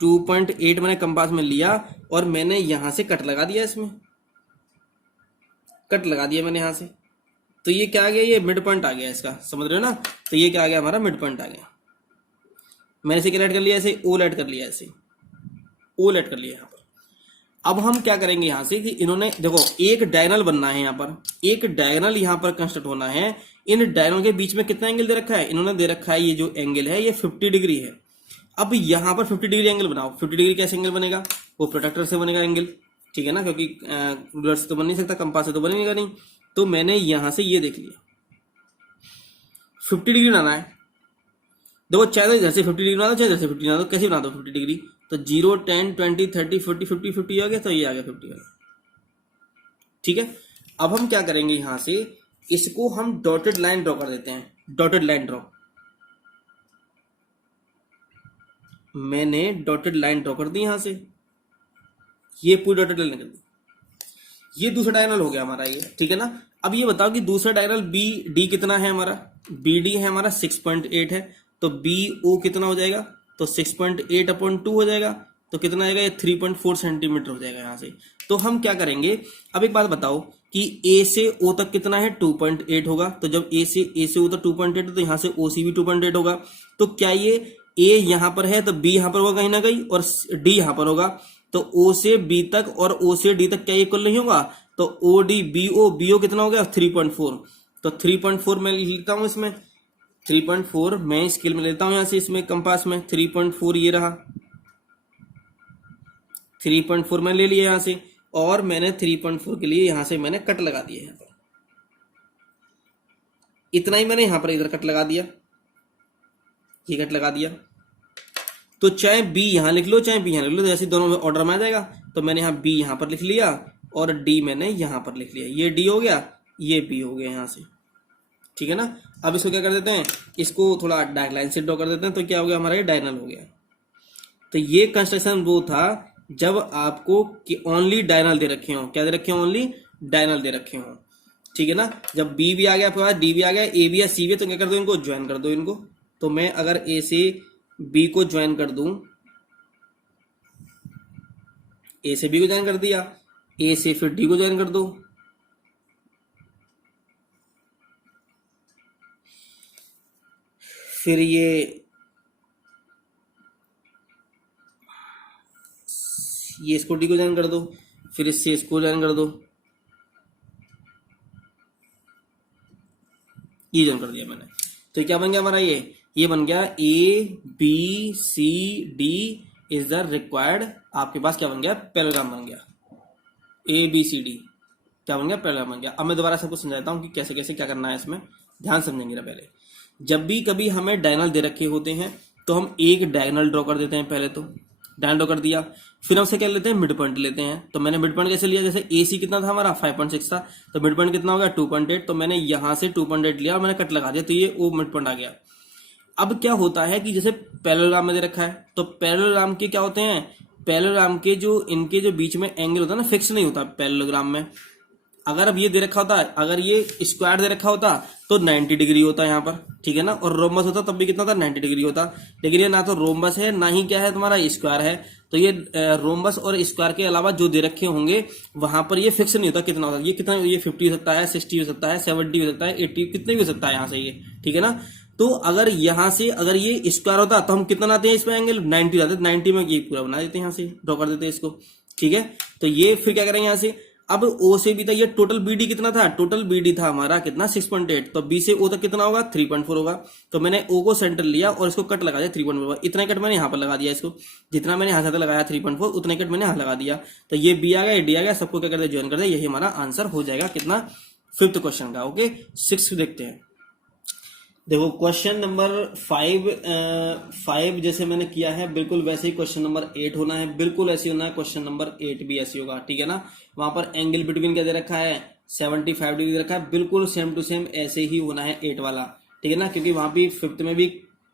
2.8 मैंने कंपास में लिया और मैंने यहां से कट लगा दिया, इसमें कट लगा दिया मैंने यहां से। तो ये क्या आ गया, ये मिड पॉइंट आ गया इसका, समझ रहे हो ना। तो ये क्या आ गया, हमारा मिड पॉइंट आ गया। मैंने इसे क्या ऐड कर लिया, ऐसे ओ ऐड कर लिया, ऐसे ओ ऐड कर लिया यहाँ पर। अब हम क्या करेंगे यहां से कि इन्होंने देखो एक डायगोनल बनना है, यहाँ पर एक डायगोनल यहाँ पर कंस्ट्रक्ट होना है। इन डायगोनल के बीच में कितना एंगल दे रखा है, इन्होंने दे रखा है ये जो एंगल है ये 50 डिग्री है। अब यहाँ पर 50 डिग्री एंगल बनाओ। 50 डिग्री कैसे एंगल बनेगा, वो प्रोटेक्टर से बनेगा एंगल, ठीक है ना, क्योंकि रूलर से तो बन नहीं सकता, कंपास से तो बनेगा नहीं। तो मैंने यहां से ये देख लिया 50 डिग्री बनाना है। देखो चाहे तो इधर से 50 डिग्री बना दो, चाहे इधर से 50 बना दो, कैसे बना दो 50 डिग्री। तो 0, 10, 20, 30, 40, 50, 50 आ गया, तो ये आ गया 50 वाला, ठीक है। अब हम क्या करेंगे, यहां से इसको हम डॉटेड लाइन ड्रॉ कर देते हैं। डॉटेड लाइन ड्रॉ, मैंने डॉटेड लाइन ड्रॉ कर दी यहां से, ये पूरी डॉटेड लाइन कर दी। ये दूसरा डायगोनल हो गया हमारा ये, ठीक है ना। अब ये बताओ कि दूसरा डायगोनल बी डी कितना है हमारा, बी डी है हमारा 6.8 है। तो बी ओ कितना हो जाएगा, तो 6.8 अपॉन 2 हो जाएगा। तो कितना आएगा, ये 3.4 सेंटीमीटर हो जाएगा यहाँ से। तो हम क्या करेंगे, अब एक बात बताओ कि ए से ओ तक कितना है, 2.8 होगा। तो जब ए से ओ तक 2.8 है, तो यहाँ से ओ सी भी 2.8 होगा। तो क्या ये ए यहां पर है, तो बी यहां पर होगा कहीं ना कहीं, और डी यहां पर होगा। तो ओ से बी तक और ओ से डी तक क्या इक्वल नहीं होगा, तो ओ डी बी ओ कितना हो गया, 3.4। तो 3.4 मैं लिखता हूं इसमें, 3.4 मैं स्केल में लेता हूं यहां से, इसमें कंपास में 3.4 ये रहा, 3.4 मैं ले लिया यहां से। और मैंने 3.4 के लिए यहां से मैंने कट लगा दिया, यहाँ पर इतना ही मैंने यहां पर इधर कट लगा दिया, ये कट लगा दिया। तो चाहे बी यहां लिख लो, चाहे बी यहां लिख लो, जैसे दोनों ऑर्डर में आ जाएगा। तो मैंने यहाँ बी यहां पर लिख लिया और डी मैंने यहां पर लिख लिया, ये डी हो गया, ये बी हो गया यहां से, ठीक है ना। अब इसको क्या कर देते हैं, इसको थोड़ा डायरेक्ट लाइन से ड्रॉ कर देते हैं। तो क्या हो गया हमारा, ये डायगोनल हो गया। तो ये कंस्ट्रक्शन वो था जब आपको कि ओनली डायगोनल दे रखे हो, क्या दे रखे हो, ओनली डायगोनल दे रखे हो, ठीक है ना। जब बी भी आ गया, आपके पास डी भी आ गया, ए भी या सी भी, तो क्या कर दो, इनको ज्वाइन कर दो इनको। तो मैं अगर ए से बी को ज्वाइन कर दूं, ए से बी को ज्वाइन कर दिया, ए से फिर डी को ज्वाइन कर दो, फिर ये इसको डी को ज्वाइन कर दो, फिर इससे इसको ज्वाइन कर दो, ये ज्वाइन कर दिया मैंने। तो क्या बन गया हमारा, ये बन गया A B C D is the required, आपके पास क्या बन गया, पैरेललोग्राम बन गया। ए बी सी डी क्या बन गया, पैरेललोग्राम बन गया। अब मैं दोबारा सबको समझाता हूं कि कैसे कैसे क्या करना है, इसमें ध्यान समझेंगे ना। पहले जब भी कभी हमें डायगोनल दे रखे होते हैं, तो हम एक डायगोनल ड्रॉ कर देते हैं। पहले तो डायगोनल ड्रॉ कर दिया, फिर हमसे क्या लेते हैं, मिड पॉइंट लेते हैं। तो मैंने मिड पॉइंट कैसे लिया, जैसे ए सी कितना था हमारा, 5.6 था, तो मिड पॉइंट कितना हो गया, 2.8। तो मैंने यहां से 2.8 लिया और मैंने कट लगा दिया, तो ये वो मिड पॉइंट आ गया। अब क्या होता है कि जैसे पैरेललोग्राम में दे रखा है, तो पैरेललोग्राम के क्या होते हैं, पैरेललोग्राम के जो इनके जो बीच में एंगल होता है ना, फिक्स नहीं होता पैरेललोग्राम में। अगर अब ये दे रखा होता है, अगर ये स्क्वायर दे रखा होता तो 90 डिग्री होता यहाँ पर, ठीक है ना। और रोम्बस होता तब भी कितना था, 90 डिग्री होता। लेकिन ये ना तो रोम्बस है, ना ही क्या है तुम्हारा स्क्वायर है। तो ये रोम्बस और स्क्वायर के अलावा जो दे रखे होंगे वहां पर ये फिक्स नहीं होता कितना होता है, ये कितना, ये 50 हो सकता है, 60 हो सकता है, 70 हो सकता है, 80 कितने भी हो सकता है यहाँ से ये, ठीक है ना। तो अगर यहाँ से अगर ये स्क्वायर होता तो हम कितना लाते हैं इसमें एंगल 90 लाते, 90 में ये पूरा बना देते हैं, यहाँ से ड्रॉ कर देते हैं इसको, ठीक है। तो ये फिर क्या करेंगे यहाँ से, अब ओ से बी तक ये टोटल बीडी कितना था, टोटल बीडी था हमारा कितना 6.8, तो बी से ओ तक कितना होगा 3.4 होगा। तो मैंने ओ को सेंटर लिया और इसको कट लगा दिया 3.4, इतना कट मैंने यहाँ पर लगा दिया, इसको जितना मैंने यहाँ से लगाया 3.4 उतना कट मैंने यहाँ लगा दिया। तो ये बी आ गया, डी आ गया, सबको क्या करते ज्वाइन कर दे, यही हमारा आंसर हो जाएगा कितना, 5th क्वेश्चन का। ओके 6 देखते हैं। देखो क्वेश्चन नंबर 5 जैसे मैंने किया है बिल्कुल वैसे ही क्वेश्चन नंबर 8 होना है, बिल्कुल ऐसे होना है, क्वेश्चन नंबर 8 भी ऐसे होगा, ठीक है ना। वहां पर एंगल बिटवीन क्या दे रखा है 75 डिग्री दे रखा है, बिल्कुल सेम टू सेम ऐसे ही होना है 8 वाला, ठीक है ना, क्योंकि वहां भी 5th में भी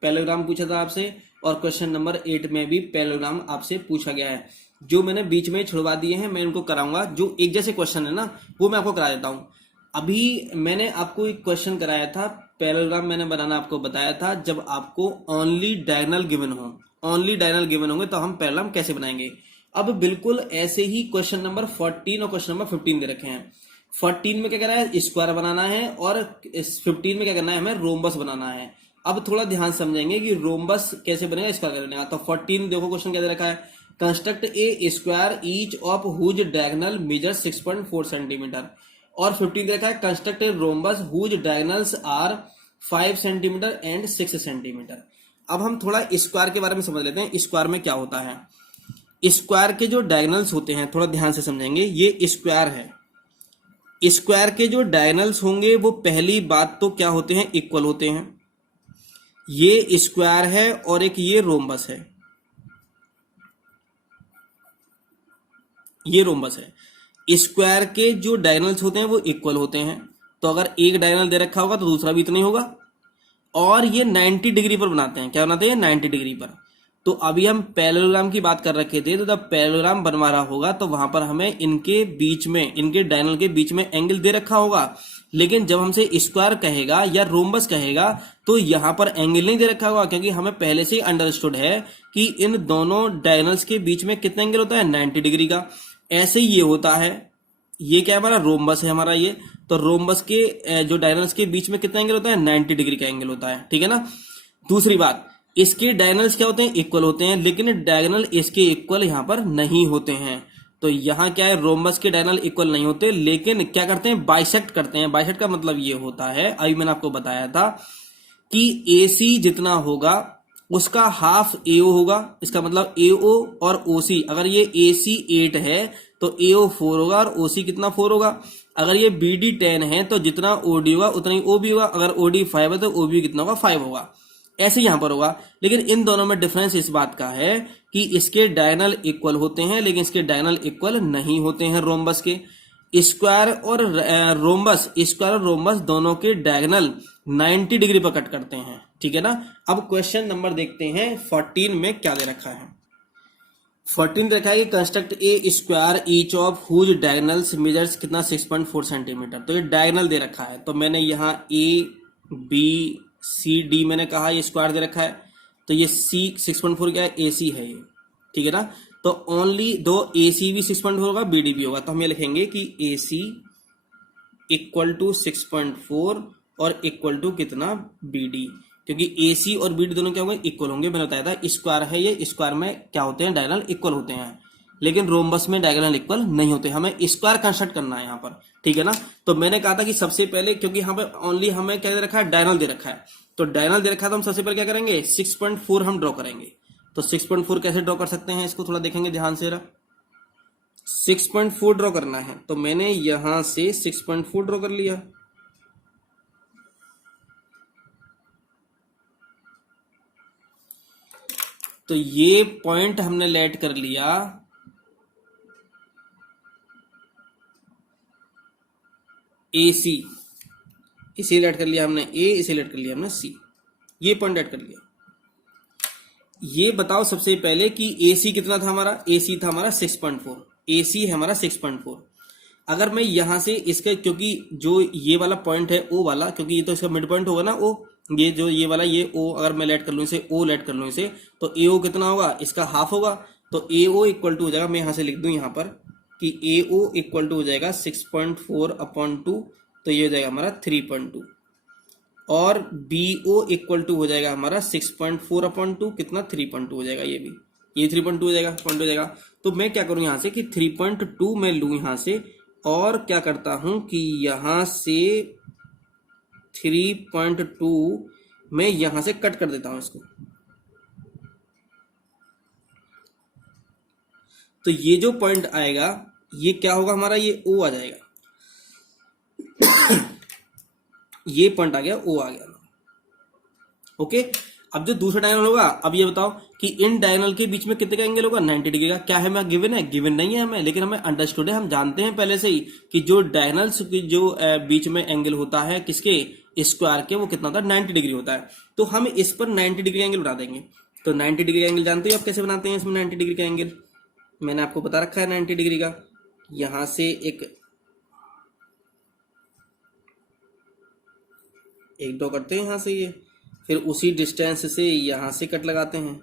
पैरेललोग्राम पूछा था आपसे और क्वेश्चन नंबर 8 में भी पैरेललोग्राम आपसे पूछा गया है। जो मैंने बीच में छुड़वा दिए हैं मैं उनको कराऊंगा, जो एक जैसे क्वेश्चन है ना वो मैं आपको करा देता हूँ। अभी मैंने आपको एक क्वेश्चन कराया था, पैरेललोग्राम मैंने बनाना आपको बताया था, जब आपको ओनली डायगोनल गिवन हो, ओनली डायगोनल गिवन होंगे तो हम पैरेललोग्राम कैसे बनाएंगे। अब बिल्कुल ऐसे ही क्वेश्चन नंबर 14 और क्वेश्चन नंबर 15 दे रखे हैं। 14 में क्या करना है, स्क्वायर बनाना है और 15 में क्या करना है, हमें रोम्बस बनाना है। अब थोड़ा ध्यान समझेंगे कि रोम्बस कैसे बनेगा, स्क्वायर बनेगा। तो 14 देखो क्वेश्चन क्या दे रखा है, construct a square each of whose diagonal measure 6.4 centimetre, और 15 दे रखा है construct a rhombus whose diagonals are 5 centimetre and 6 centimetre. अब हम थोड़ा स्क्वायर के बारे में समझ लेते हैं, स्क्वायर में क्या होता है। स्क्वायर के जो डायगोनल्स होते हैं थोड़ा ध्यान से समझेंगे, ये स्क्वायर है, स्क्वायर के जो डायगोनल्स होंगे वो पहली बात तो क्या होते हैं, इक्वल होते हैं। ये स्क्वायर है और एक ये रोम्बस है, ये रोम्बस है। स्क्वायर के जो डायगोनल्स होते हैं वो इक्वल होते हैं, तो अगर एक डायगोनल दे रखा होगा तो दूसरा भी इतना ही होगा, और ये 90 डिग्री पर बनाते हैं, क्या बनाते हैं 90 डिग्री पर। तो अभी हम पैरेललोग्राम की बात कर रखे थे, तो जब पैरेललोग्राम बनवा रहा होगा तो वहां पर हमें इनके बीच में, इनके डायगोनल के बीच में एंगल दे रखा होगा, लेकिन जब हमसे स्क्वायर कहेगा या रोम्बस कहेगा तो यहां पर एंगल नहीं दे रखा होगा, क्योंकि हमें पहले से ही अंडरस्टूड है कि इन दोनों डायगोनल्स के बीच में कितना एंगल होता है 90 डिग्री का। ऐसे ही ये होता है, ये क्या है हमारा रोम्बस है हमारा ये, तो रोम्बस के जो डायगोनल्स के बीच में कितना एंगल होता है 90 डिग्री का एंगल होता है, ठीक है ना। दूसरी बात, इसके डायगोनल्स क्या होते हैं, इक्वल होते हैं, लेकिन डायगोनल इसके इक्वल यहां पर नहीं होते हैं। तो यहां क्या है, रोम्बस के डायगोनल इक्वल नहीं होते, लेकिन क्या करते हैं, बाइसेक्ट करते हैं। बाइसेक्ट का मतलब ये होता है, अभी मैंने आपको बताया था कि AC जितना होगा उसका हाफ AO होगा, इसका मतलब AO और OC, अगर ये AC 8 है तो AO 4 होगा और OC कितना 4 होगा। अगर ये BD 10 है तो जितना OD होगा उतना ही OB होगा, अगर OD 5 है तो OB कितना होगा 5 होगा। ऐसे यहां पर होगा, लेकिन इन दोनों में डिफरेंस इस बात का है कि इसके डायगोनल इक्वल होते हैं लेकिन इसके डायगोनल इक्वल नहीं होते हैं रोम्बस के। स्क्वायर और रोम्बस, स्क्वायर और रोम्बस दोनों के डायगोनल 90 डिग्री पर कट करते हैं, ठीक है ना। अब क्वेश्चन नंबर देखते हैं 14 में क्या दे रखा है। 14 रखा है कि construct a square each of whose diagonals measures कितना 6.4 सेंटीमीटर। तो ये डायगोनल दे रखा है, तो मैंने यहाँ ABCD मैंने कहा ये स्क्वायर दे रखा है, तो ये 6.4 क्या है, AC है ये, ठीक है ना। तो ओनली दो AC भी 6.4 होगा, BD भी होगा, तो हम ये लिखेंगे कि AC इक्वल टू 6.4 और इक्वल टू कितना BD, क्योंकि AC और BD दोनों क्या होंगे, इक्वल होंगे। मैंने बताया था स्क्वायर है ये, स्क्वायर में क्या होते हैं, डायगोनल इक्वल होते हैं, लेकिन रोम्बस में डायगोनल इक्वल नहीं होते। हमें स्क्वायर कंस्ट्रक्ट करना है यहाँ पर, ठीक है ना। तो मैंने कहा था कि सबसे पहले, क्योंकि यहाँ पे ओनली हमें क्या दे रखा है, डायगोनल दे रखा है, तो डायगोनल दे रखा है तो हम सबसे पहले क्या करेंगे 6.4 हम ड्रॉ करेंगे। तो 6.4 कैसे ड्रॉ कर सकते हैं, इसको थोड़ा देखेंगे ध्यान से। 6.4 ड्रॉ करना है, तो मैंने यहां से 6.4 ड्रॉ कर लिया। तो ये पॉइंट हमने लेट कर लिया AC, इसे लेट कर लिया हमने A, इसे लेट कर लिया हमने C, ये पॉइंट लेट कर लिया। ये बताओ सबसे पहले कि AC कितना था हमारा, AC था हमारा 6.4, AC है हमारा 6.4। अगर मैं यहां से इसका, क्योंकि जो ये वाला पॉइंट है O वाला, क्योंकि ये तो इसका मिड पॉइंट होगा ना O, ये जो ये वाला ये O, अगर मैं लेट कर लूं इसे, O लेट कर लूं इसे, तो AO कितना होगा, इसका हाफ होगा। तो ए ओ इक्वल टू हो जाएगा, मैं यहाँ से लिख दूं यहाँ पर कि ए ओ इक्वल टू हो जाएगा 6.4/2, तो ये हो जाएगा हमारा 3.2, और बी ओ इक्वल टू हो जाएगा हमारा 6.4/2, कितना 3.2 हो जाएगा, ये 3.2 हो जाएगा, पॉइंट हो जाएगा। तो मैं क्या करूं यहाँ से कि 3.2 मैं लूं यहाँ से, और क्या करता हूं कि यहाँ से 3.2 मैं यहाँ से कट कर देता हूं इसको। तो ये जो पॉइंट आएगा ये क्या होगा हमारा, ये ओ आ जाएगा। ये पॉइंट आ गया, ओ आ गया। ओके, अब जो दूसरा डायगोनल होगा, अब ये बताओ कि इन डायगोनल के बीच में कितने का एंगल होगा, 90 डिग्री का। क्या है, मैं गिवन है, गिवन नहीं है हमें, लेकिन हमें अंडरस्टूड है, हम जानते हैं पहले से ही कि जो डायगोनल्स की जो बीच में एंगल होता है किसके, स्क्वायर के, वो कितना होता है, 90 डिग्री होता है। तो हम इस पर 90 डिग्री एंगल बना देंगे। तो 90 डिग्री एंगल जानते हो आप कैसे बनाते हैं, इसमें 90 डिग्री का एंगल मैंने आपको बता रखा है। 90 डिग्री का यहां से एक ड्रॉ करते हैं यहां से, ये फिर उसी डिस्टेंस से यहां से कट लगाते हैं।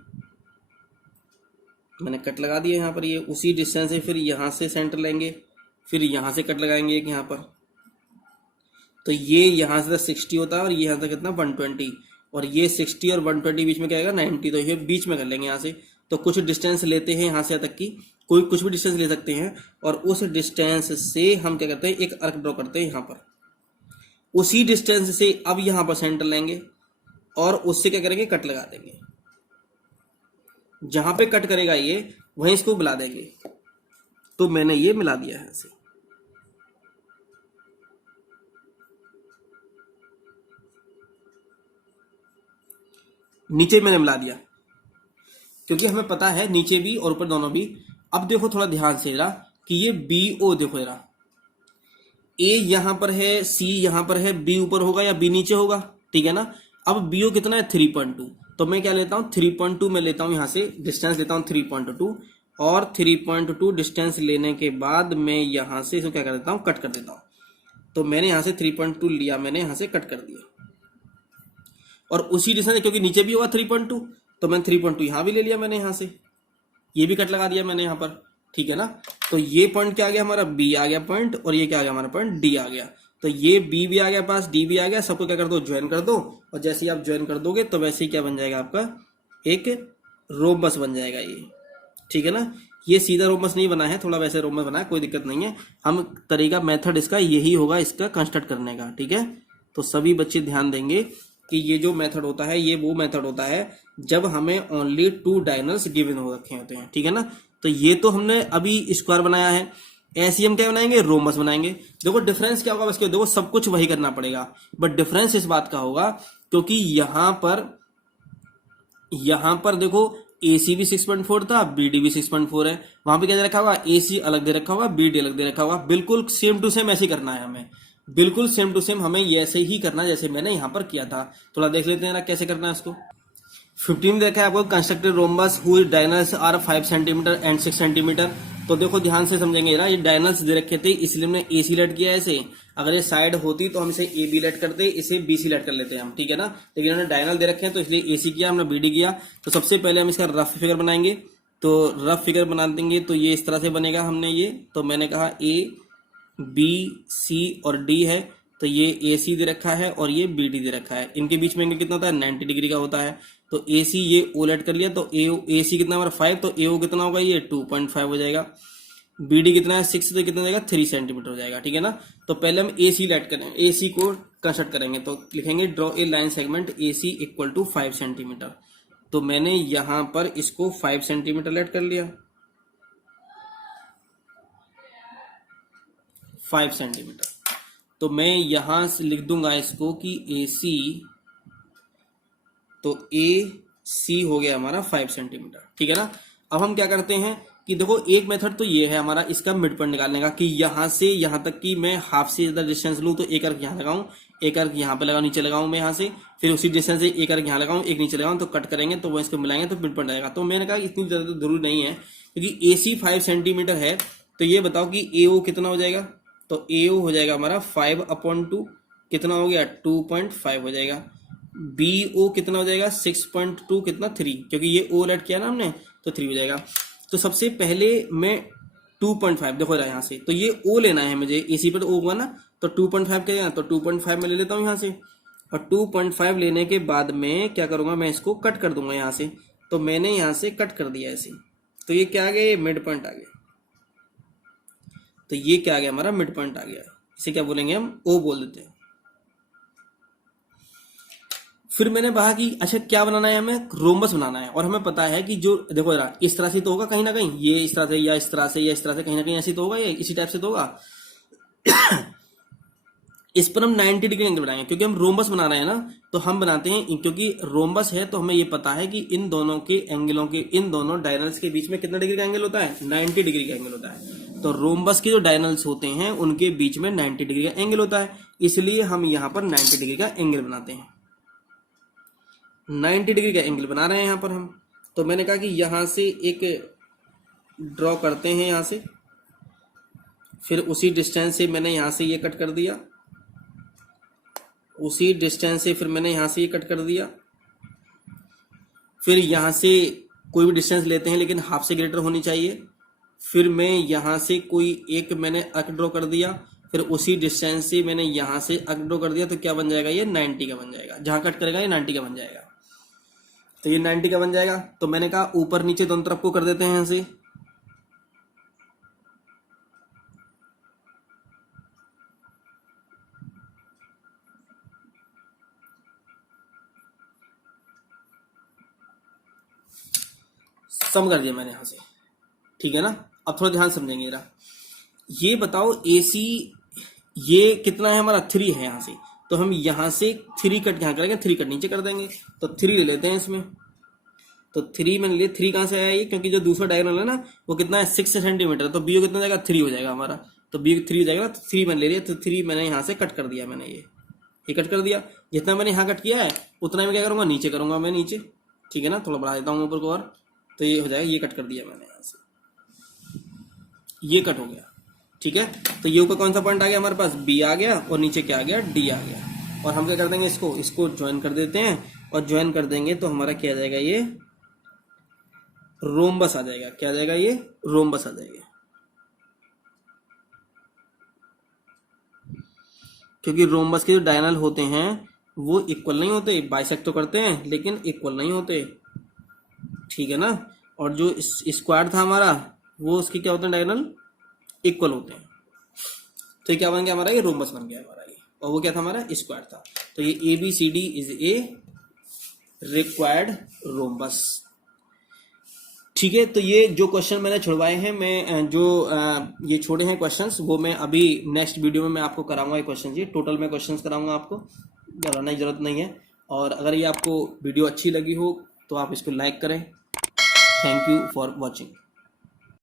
मैंने कट लगा दिया यहाँ पर, ये उसी डिस्टेंस से फिर यहां से सेंटर लेंगे, फिर यहां से कट लगाएंगे एक यहाँ पर। तो ये यहां से 60 होता है, और ये यहां तक कितना 120, और ये 60 और 120 बीच में क्या आएगा 90। तो ये बीच में कर लेंगे यहाँ से। तो कुछ डिस्टेंस लेते हैं यहाँ से यहाँ तक की, कोई कुछ भी डिस्टेंस ले सकते हैं, और उस डिस्टेंस से हम क्या करते हैं, एक आर्क ड्रॉ करते हैं यहाँ पर। उसी डिस्टेंस से अब यहां पर सेंटर लेंगे, और उससे क्या करेंगे, कट लगा देंगे। जहां पे कट करेगा ये, वहीं इसको मिला देंगे। तो मैंने ये मिला दिया है ऐसे। नीचे मैंने मिला दिया, क्योंकि हमें पता है नीचे भी और ऊपर दोनों भी। अब देखो थोड़ा ध्यान से जरा कि ये बी ओ, देखो जरा, ए यहां पर है, सी यहां पर है, बी ऊपर होगा या बी नीचे होगा, ठीक है ना। अब बी ओ कितना है 3.2, तो मैं क्या लेता हूं 3.2 में लेता हूं, यहां से डिस्टेंस लेता हूं 3.2, और 3.2 डिस्टेंस लेने के बाद मैं यहां से इसको क्या कर देता हूं, कट कर देता हूं। तो मैंने यहां से 3.2 लिया, मैंने यहां से कट कर दिया, और उसी डिस्टेंस, क्योंकि नीचे भी होगा 3.2, तो मैंने 3.2 यहां भी ले लिया मैंने यहां से, ये भी कट लगा दिया मैंने यहां पर, ठीक है ना। तो ये पॉइंट क्या आ गया हमारा, बी आ गया पॉइंट, और ये क्या आ गया हमारा पॉइंट, डी आ गया। तो ये बी भी आ गया पास, डी भी आ गया, सबको क्या कर दो, ज्वाइन कर दो। और जैसे ही आप ज्वाइन कर दोगे तो वैसे ही क्या बन जाएगा आपका, एक रोम्बस बन जाएगा ये, ठीक है ना। ये सीधा रोम्बस नहीं बना है, थोड़ा वैसे रोम्बस बना है, कोई दिक्कत नहीं है। हम तरीका, मेथड इसका यही होगा, इसका कंस्ट्रक्ट करने का, ठीक है। तो सभी बच्चे ध्यान देंगे कि ये जो मेथड होता है, ये वो मेथड होता है जब हमें ओनली 2 डायगोनल्स गिवन हो रखे होते हैं, ठीक है ना। तो ये तो हमने अभी स्क्वायर बनाया है, ऐसे हम क्या बनाएंगे, रोमस बनाएंगे। देखो डिफरेंस क्या होगा, बस देखो सब कुछ वही करना पड़ेगा, बट डिफरेंस इस बात का होगा क्योंकि यहां पर देखो AC भी 6.4 था, BD भी 6.4 है। वहां पे क्या दे रखा होगा, AC अलग दे रखा होगा, BD अलग दे रखा होगा। बिल्कुल सेम टू सेम ऐसे ही करना है हमें, बिल्कुल सेम टू सेम हमें ऐसे ही करना है जैसे मैंने यहां पर किया था। थोड़ा देख लेते हैं ना कैसे करना है इसको। 15 देखा है आपको, constructed rhombus whose diagonals are 5 centimetre and 6 centimetre. तो देखो ध्यान से समझेंगे ना, ये डायगोनल्स दे रखे थे इसलिए हमने AC लेट किया है इसे। अगर ये साइड होती तो हम इसे AB लेट करते, इसे BC लेट कर लेते हैं हम, ठीक है ना। लेकिन हमने डायगोनल दे रखे हैं तो इसलिए AC किया, हमने BD किया। तो सबसे पहले हम इसका रफ फिगर बनाएंगे। तो रफ फिगर बना देंगे तो ये इस तरह से बनेगा। हमने ये, तो मैंने कहा A B C और D है, तो ये AC दे रखा है और ये BD दे रखा है। इनके बीच में एंगल कितना होता है, 90 डिग्री का होता है। तो AC ये O लेट कर लिया, तो AC कितना हमारा 5, तो AO कितना होगा, ये 2.5 हो जाएगा। BD कितना है 6, तो कितना हो जाएगा 3 सेंटीमीटर हो जाएगा, ठीक है ना। तो पहले हम AC लेट करेंगे, AC को कंस्ट्रक्ट करेंगे। तो लिखेंगे draw a line segment AC equal to 5 centimetre. तो मैंने यहां पर इसको 5 सेंटीमीटर लेट कर लिया, 5 सेंटीमीटर। तो मैं यहां से लिख दूंगा इसको कि AC, तो AC हो गया हमारा 5 सेंटीमीटर, ठीक है ना। अब हम क्या करते हैं कि देखो एक मेथड तो ये है हमारा इसका मिड पॉइंट निकालने का, कि यहां से यहां तक की मैं हाफ से ज्यादा डिस्टेंस लूं, तो एक अर्क यहां लगाऊं, एक अर्क यहां पे लगाऊं, नीचे लगाऊं मैं यहां से, फिर उसी डिस्टेंस से एक अर्क यहां लगाऊं, एक नीचे लगाऊं, तो कट करेंगे तो वो इसको मिलाएंगे तो मिड पॉइंट आएगा। तो मैंने कहा इतनी ज्यादा तो जरूरी नहीं है, क्योंकि AC 5 सेंटीमीटर है। तो ये बताओ कि AO कितना हो जाएगा, तो AO हो जाएगा हमारा 5/2, कितना हो गया 2.5 हो जाएगा। BO कितना हो जाएगा 6.2, कितना 3, क्योंकि ये O लेट किया ना हमने, तो 3 हो जाएगा। तो सबसे पहले मैं 2.5 देखो यहाँ से, तो ये ओ लेना है मुझे, इसी पर तो ओ होगा ना, तो 2.5 क्या, तो 2.5 में ले लेता हूँ यहाँ से, और 2.5 लेने के बाद में क्या करूंगा, मैं इसको कट कर दूंगा यहाँ से। तो मैंने यहाँ से कट कर दिया ऐसे, तो ये क्या आ गया, ये मिड पॉइंट आ गया। तो ये क्या आ गया, हमारा मिड पॉइंट आ गया। इसे क्या बोलेंगे हम, ओ बोल देते हैं। फिर मैंने कहा कि अच्छा क्या बनाना है, हमें रोम्बस बनाना है, और हमें पता है कि जो देखो जरा इस तरह से तो होगा कहीं ना कहीं, ये इस तरह से या इस तरह से या इस तरह से, कहीं ना कहीं ऐसे तो होगा, ये इसी टाइप से तो होगा। इस पर हम 90 डिग्री एंगल बनाएंगे, क्योंकि हम रोम्बस बना रहे हैं ना, तो हम बनाते हैं, क्योंकि रोम्बस है तो हमें ये पता है कि इन दोनों के एंगलों के, इन दोनों डायनल्स के बीच में कितना डिग्री का एंगल होता है, 90 डिग्री का एंगल होता है। तो रोम्बस के जो डायनल्स होते हैं उनके बीच में 90 डिग्री का एंगल होता है, इसलिए हम यहाँ पर 90 डिग्री का एंगल बनाते हैं। 90 डिग्री का एंगल बना रहे हैं यहाँ पर हम। तो मैंने कहा कि यहाँ से एक ड्रॉ करते हैं यहाँ से, फिर उसी डिस्टेंस से मैंने यहाँ से ये कट कर दिया, उसी डिस्टेंस से फिर मैंने यहाँ से ये कट कर दिया, फिर यहाँ से कोई भी डिस्टेंस लेते हैं लेकिन हाफ से ग्रेटर होनी चाहिए। फिर मैं यहाँ से कोई एक मैंने अर्क ड्रॉ कर दिया, फिर उसी डिस्टेंस से मैंने यहाँ से अर्क ड्रॉ कर दिया, तो क्या बन जाएगा, ये 90 का बन जाएगा। जहाँ कट करेगा ये 90 का बन जाएगा, तो ये 90 का बन जाएगा। तो मैंने कहा ऊपर नीचे दोनों तरफ को कर देते हैं यहाँ से। सम कर दिया मैंने यहाँ से, ठीक है ना। अब थोड़ा ध्यान समझेंगे जरा, ये बताओ AC ये कितना है हमारा, 3 है यहाँ से, तो हम यहाँ से 3 कट यहाँ करेंगे, 3 कट नीचे कर देंगे, तो 3 ले लेते हैं इसमें। तो 3 मैंने लिए, 3 कहाँ से आया ये, क्योंकि जो दूसरा डायगोनल है ना वो कितना है 6 सेंटीमीटर, तो BO कितना जाएगा, 3 हो जाएगा हमारा, तो BO 3 हो जाएगा, तो 3 मैंने ले लिया, तो 3 मैंने यहाँ से कट कर दिया, मैंने ये कट कर दिया। जितना मैंने यहाँ कट किया है उतना मैं क्या करूँगा, नीचे करूँगा मैं नीचे, ठीक है ना। थोड़ा बढ़ा देता हूँ ऊपर को और, तो ये हो जाएगा, ये कट कर दिया मैंने यहाँ से, ये कट हो गया, ठीक है। तो यू का कौन सा पॉइंट आ गया हमारे पास, B आ गया, और नीचे क्या आ गया, D आ गया। और हम क्या कर देंगे, इसको ज्वाइन कर देते हैं, और ज्वाइन कर देंगे तो हमारा क्या आ जाएगा, ये रोम्बस आ जाएगा। क्या आ जाएगा, ये रोम्बस आ जाएगा, क्योंकि रोम्बस के जो डायगोनल होते हैं वो इक्वल नहीं होते, बाइसेक्ट तो करते हैं लेकिन इक्वल नहीं होते, ठीक है ना। और जो स्क्वायर था हमारा वो उसके क्या होते हैं, डायगोनल इक्वल होते हैं। तो ये क्या बन गया हमारा, ये रोम्बस बन गया हमारा ये, और वो क्या था हमारा, स्क्वायर था। तो ये ABCD is a required rhombus, ठीक है। तो ये जो क्वेश्चन मैंने छुड़वाए हैं, मैं जो ये छोड़े हैं क्वेश्चंस, वो मैं अभी नेक्स्ट वीडियो में मैं आपको कराऊंगा। ये क्वेश्चन, ये टोटल मैं क्वेश्चंस कराऊंगा, आपको डराने की जरूरत नहीं है। और अगर ये आपको वीडियो अच्छी लगी हो तो आप इसको लाइक करें। Thank you for watching.